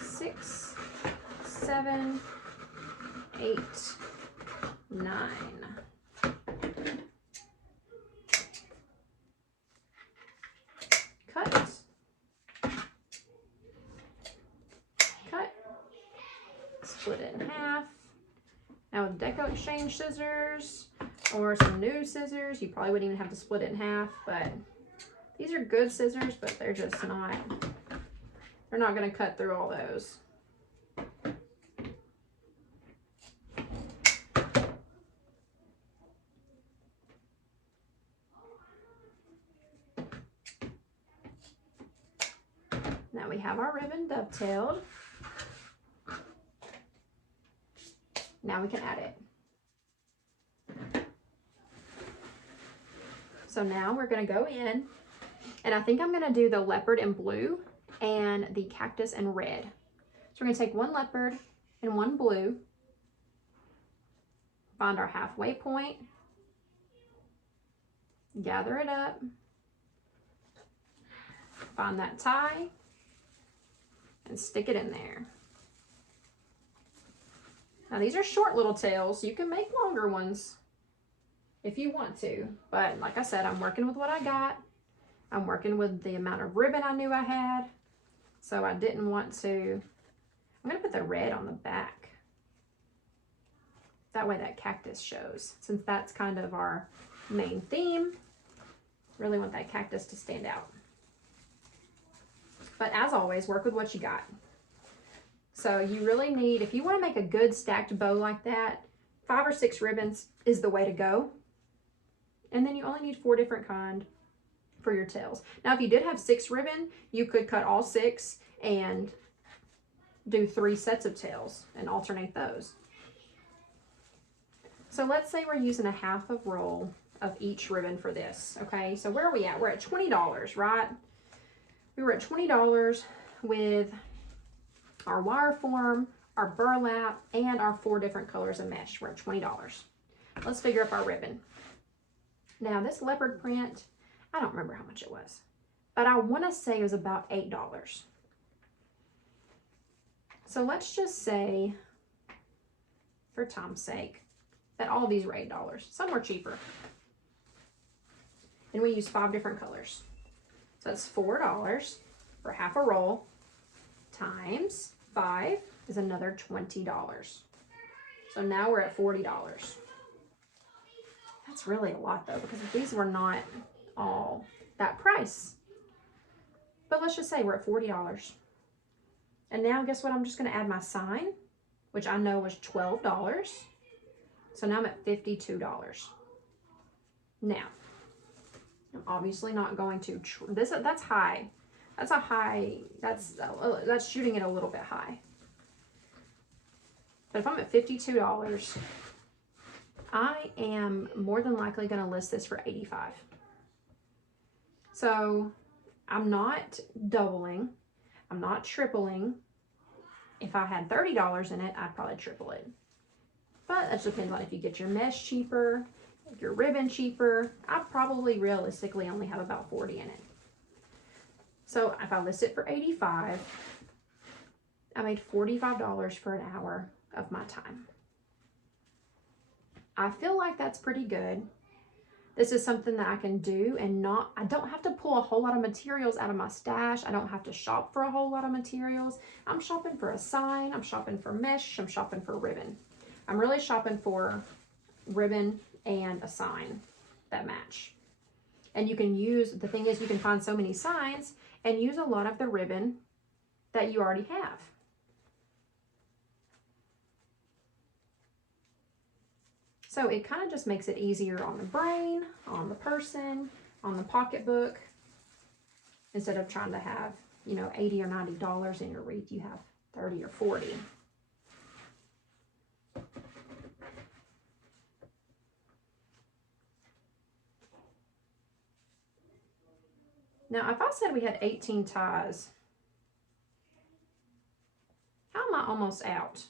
6, 7, 8, 9. Cut. Cut. Split it in half. Now with Deco Exchange scissors or some new scissors, you probably wouldn't even have to split it in half, but these are good scissors, but they're just not, they're not going to cut through all those. Now we have our ribbon dovetailed. Now we can add it. So now we're going to go in, and I think I'm going to do the leopard in blue and the cactus in red. So we're going to take one leopard and one blue, find our halfway point, gather it up, find that tie, and stick it in there. Now these are short little tails. You can make longer ones if you want to, but like I said, I'm working with what I got. I'm working with the amount of ribbon I knew I had, so I didn't want to. I'm gonna put the red on the back. That way that cactus shows, since that's kind of our main theme. Really want that cactus to stand out. But as always, work with what you got. So you really need, if you want to make a good stacked bow like that, 5 or 6 ribbons is the way to go. And then you only need 4 different kind for your tails. Now, if you did have 6 ribbon, you could cut all 6 and do 3 sets of tails and alternate those. So let's say we're using a half of roll of each ribbon for this. Okay, so where are we at? We're at $20, right? We were at $20 with our wire form, our burlap, and our 4 different colors of mesh. We're at $20. Let's figure up our ribbon. Now this leopard print, I don't remember how much it was, but I want to say it was about $8. So let's just say, for time's sake, that all these were $8. Some were cheaper. And we used 5 different colors. So that's $4 for half a roll times 5 is another $20. So now we're at $40. That's really a lot though, because these were not all that price. But let's just say we're at $40. And now guess what? I'm just going to add my sign, which I know was $12. So now I'm at $52. Now, I'm obviously not going to, that's high. That's a high, that's shooting it a little bit high. But if I'm at $52, I am more than likely going to list this for $85. So I'm not doubling. I'm not tripling. If I had $30 in it, I'd probably triple it. But that depends on if you get your mesh cheaper, your ribbon cheaper. I probably realistically only have about 40 in it. So if I list it for $85, I made $45 for an hour of my time. I feel like that's pretty good. This is something that I can do and I don't have to pull a whole lot of materials out of my stash. I don't have to shop for a whole lot of materials. I'm shopping for a sign, I'm shopping for mesh, I'm shopping for ribbon. I'm really shopping for ribbon and a sign that match. And you can use, the thing is you can find so many signs and use a lot of the ribbon that you already have. So it kind of just makes it easier on the brain, on the person, on the pocketbook. Instead of trying to have, you know, $80 or $90 in your wreath, you have 30 or 40. Now, if I said we had 18 ties, how am I almost out?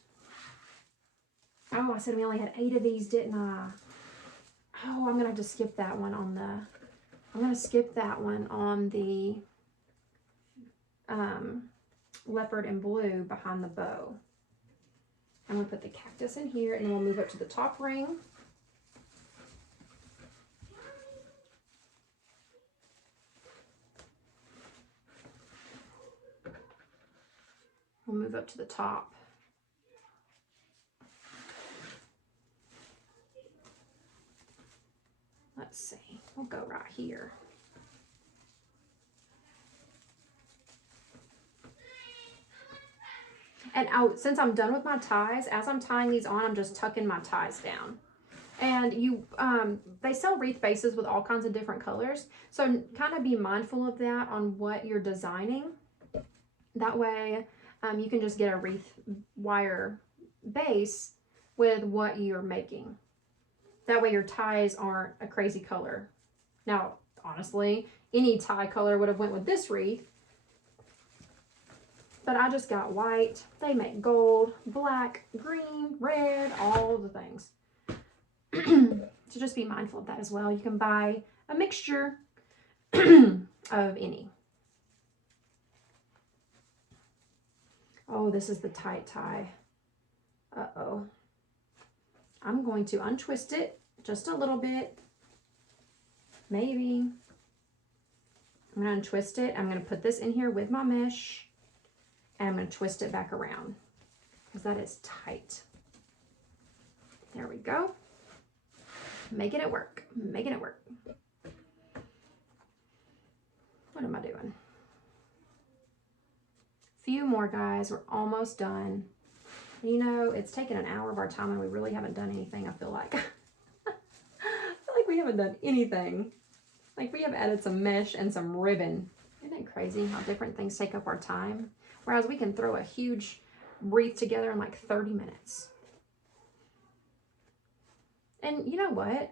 Oh, I said we only had 8 of these, didn't I? Oh, I'm going to have to skip that one on the, I'm going to skip that one on the leopard and blue behind the bow. I'm going to put the cactus in here, and then we'll move up to the top ring. We'll move up to the top. Let's see, we'll go right here. And since I'm done with my ties, as I'm tying these on, I'm just tucking my ties down. And they sell wreath bases with all kinds of different colors. So kind of be mindful of that on what you're designing. That way you can just get a wreath wire base with what you're making. That way your ties aren't a crazy color. Now, honestly, any tie color would have went with this wreath. But I just got white. They make gold, black, green, red, all the things. So just be mindful of that as well. You can buy a mixture of any. Oh, this is the tight tie. Uh-oh. I'm going to untwist it just a little bit. Maybe. I'm going to untwist it. I'm going to put this in here with my mesh. And I'm going to twist it back around because that is tight. There we go. Making it work. Making it work. What am I doing? Few more, guys. We're almost done. You know, it's taken an hour of our time and we really haven't done anything, I feel like. I feel like we haven't done anything. Like we have added some mesh and some ribbon. Isn't it crazy how different things take up our time? Whereas we can throw a huge wreath together in like 30 minutes. And you know what?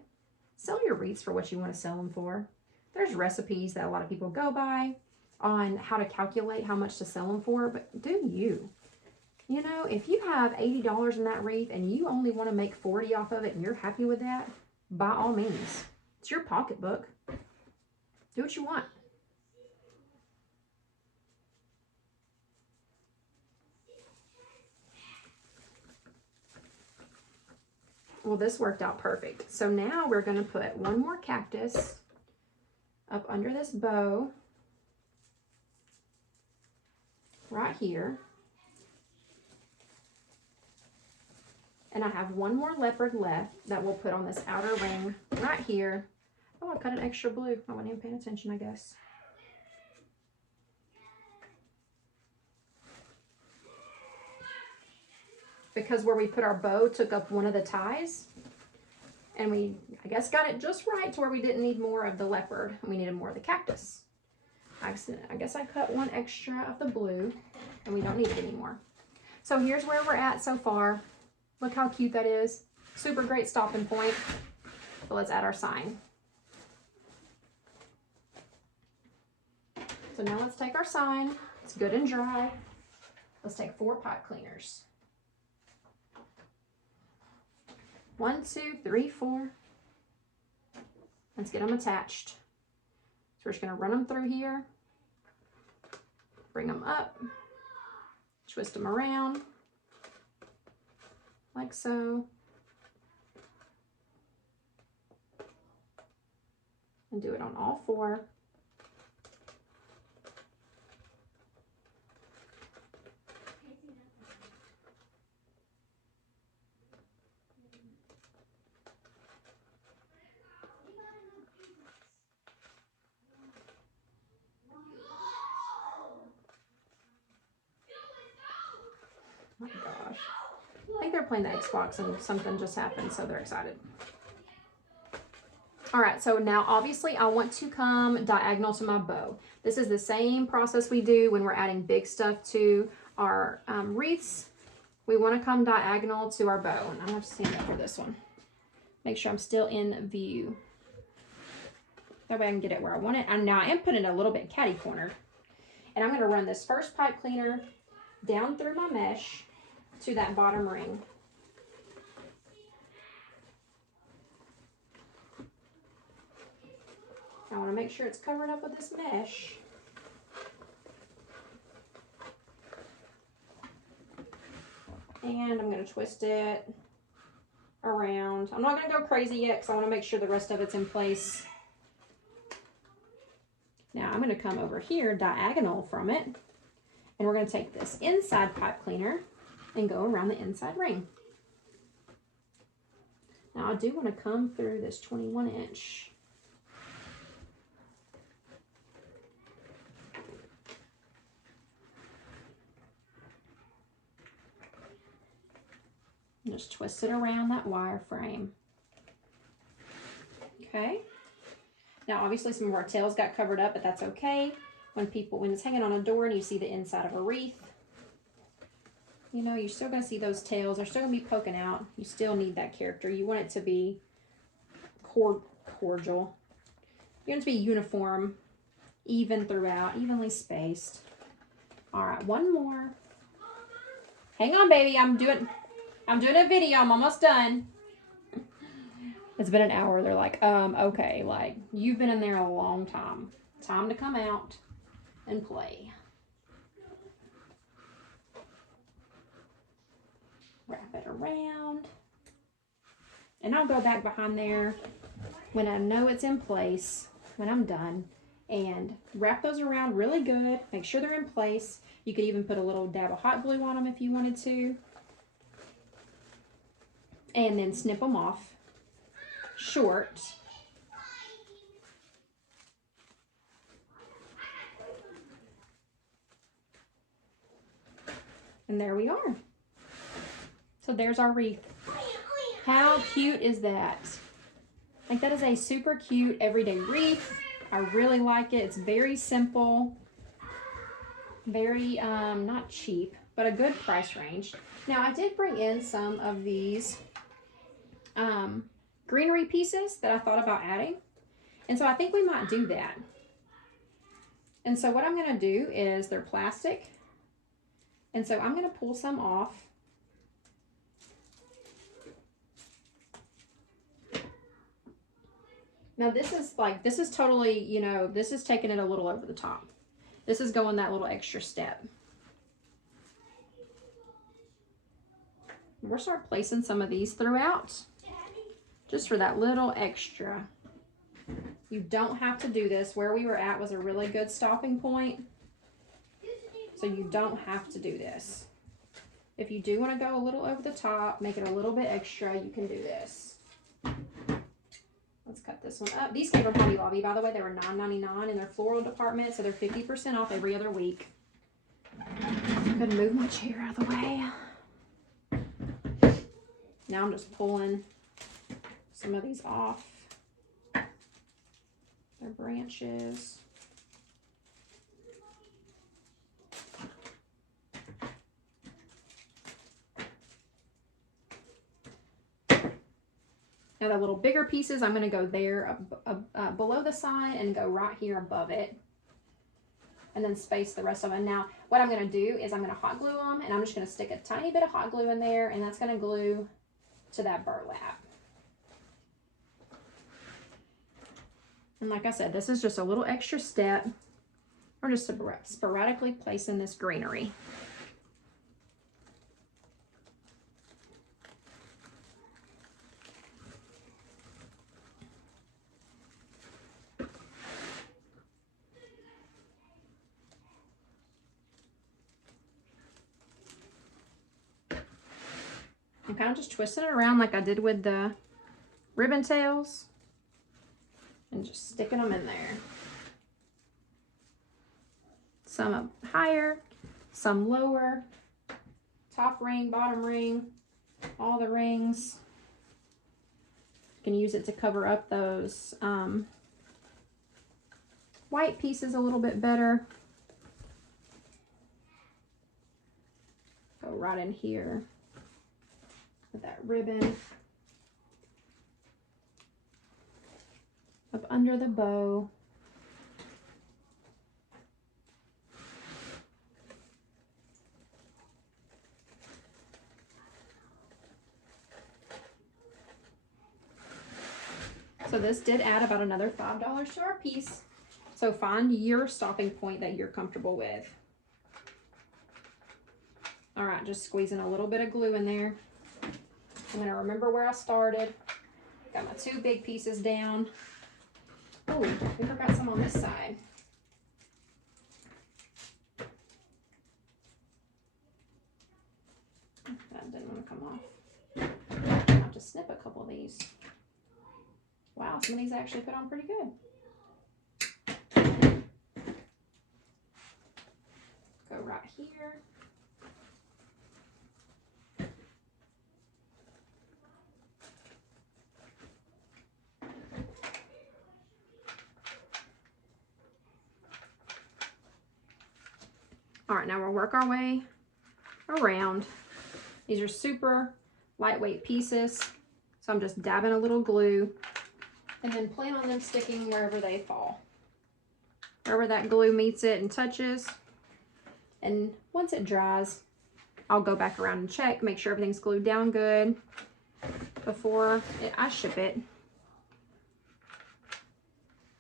Sell your wreaths for what you want to sell them for. There's recipes that a lot of people go by on how to calculate how much to sell them for, but do you? You know, if you have $80 in that wreath and you only want to make 40 off of it and you're happy with that, by all means, it's your pocketbook. Do what you want. Well, this worked out perfect. So now we're going to put one more cactus up under this bow right here. And I have one more leopard left that we'll put on this outer ring right here. Oh, I cut an extra blue. I wasn't even paying attention, I guess. Because where we put our bow took up one of the ties. And we, I guess, got it just right to where we didn't need more of the leopard. We needed more of the cactus. I guess I cut one extra of the blue and we don't need it anymore. So here's where we're at so far. Look how cute that is. Super great stopping point. But let's add our sign. So now let's take our sign. It's good and dry. Let's take 4 pipe cleaners. 1, 2, 3, 4. Let's get them attached. So we're just going to run them through here. Bring them up. Twist them around. Like so. And do it on all 4. Oh my gosh. I think they're playing the Xbox and something just happened, so they're excited. All right, so now obviously I want to come diagonal to my bow. This is the same process we do when we're adding big stuff to our wreaths. We want to come diagonal to our bow. And I'm going to stand up for this one. Make sure I'm still in view. That way I can get it where I want it. And now I am putting it a little bit catty cornered. And I'm going to run this first pipe cleaner down through my mesh to that bottom ring. I want to make sure it's covered up with this mesh. And I'm going to twist it around. I'm not going to go crazy yet because I want to make sure the rest of it's in place. Now I'm going to come over here diagonal from it, and we're going to take this inside pipe cleaner and go around the inside ring. Now I do want to come through this 21 inch. Just twist it around that wire frame. Okay. Now obviously some of our tails got covered up, but that's okay. When it's hanging on a door and you see the inside of a wreath, you know, you're still going to see those tails. They're still going to be poking out. You still need that character. You want it to be cordial. You want it to be uniform, even throughout, evenly spaced. All right, one more. Hang on, baby. I'm doing a video. I'm almost done. It's been an hour. They're like, okay, like, you've been in there a long time. Time to come out and play. Wrap it around. And I'll go back behind there when I know it's in place, when I'm done, and wrap those around really good. Make sure they're in place. You could even put a little dab of hot glue on them if you wanted to. And then snip them off short. And there we are. So there's our wreath. How cute is that? Like, that is a super cute everyday wreath. I really like it. It's very simple. Very, not cheap, but a good price range. Now, I did bring in some of these greenery pieces that I thought about adding. And so I think we might do that. And so what I'm going to do is, they're plastic. And so I'm going to pull some off. Now this is totally, you know, this is taking it a little over the top. This is going that little extra step. We'll start placing some of these throughout, just for that little extra. You don't have to do this. Where we were at was a really good stopping point. So you don't have to do this. If you do want to go a little over the top, make it a little bit extra, you can do this. Let's cut this one up. These came from Hobby Lobby, by the way. They were $9.99 in their floral department, so they're 50% off every other week. I'm going to move my chair out of the way. Now I'm just pulling some of these off their branches. Now the little bigger pieces, I'm going to go there below the side and go right here above it. And then space the rest of them. Now what I'm going to do is I'm going to hot glue them, and I'm just going to stick a tiny bit of hot glue in there, and that's going to glue to that burlap. And like I said, this is just a little extra step. We're just sporadically placing this greenery. I'm kind of just twisting it around like I did with the ribbon tails, and just sticking them in there. Some up higher, some lower, top ring, bottom ring, all the rings. You can use it to cover up those white pieces a little bit better. Go right in here with that ribbon. up under the bow. So this did add about another $5 to our piece. So find your stopping point that you're comfortable with. All right, just squeezing a little bit of glue in there. I'm gonna remember where I started. Got my 2 big pieces down. Oh, we forgot some on this side. That didn't want to come off. I have to snip a couple of these. Wow, some of these actually put on pretty good. Go right here. All right, now we'll work our way around. These are super lightweight pieces, so I'm just dabbing a little glue and then plan on them sticking wherever they fall. Wherever that glue meets it and touches. And once it dries, I'll go back around and check, make sure everything's glued down good before I ship it.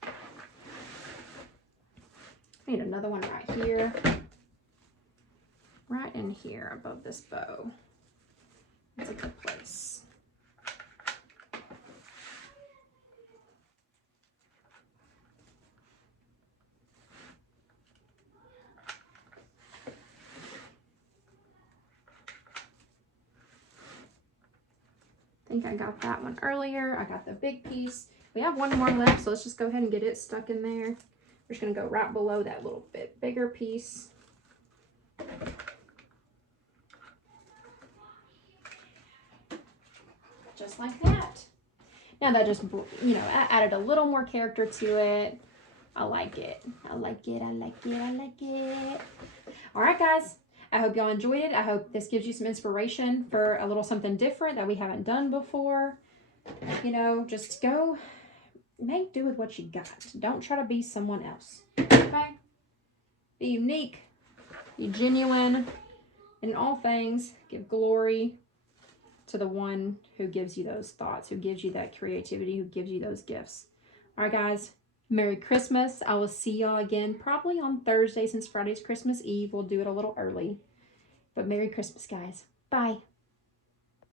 I need another one right here. Right in here above this bow. That's a good place. I think I got that one earlier. I got the big piece. We have one more left, so let's just go ahead and get it stuck in there. We're just gonna go right below that little bit bigger piece. Just like that. Now that just, you know, I added a little more character to it. I like it. I like it. I like it. I like it. All right, guys. I hope y'all enjoyed it. I hope this gives you some inspiration for a little something different that we haven't done before. You know, just go make do with what you got. Don't try to be someone else. Okay? Be unique. Be genuine. In all things, give glory to the one who gives you those thoughts, who gives you that creativity, who gives you those gifts. All right, guys. Merry Christmas. I will see y'all again probably on Thursday, since Friday's Christmas Eve. We'll do it a little early. But Merry Christmas, guys. Bye.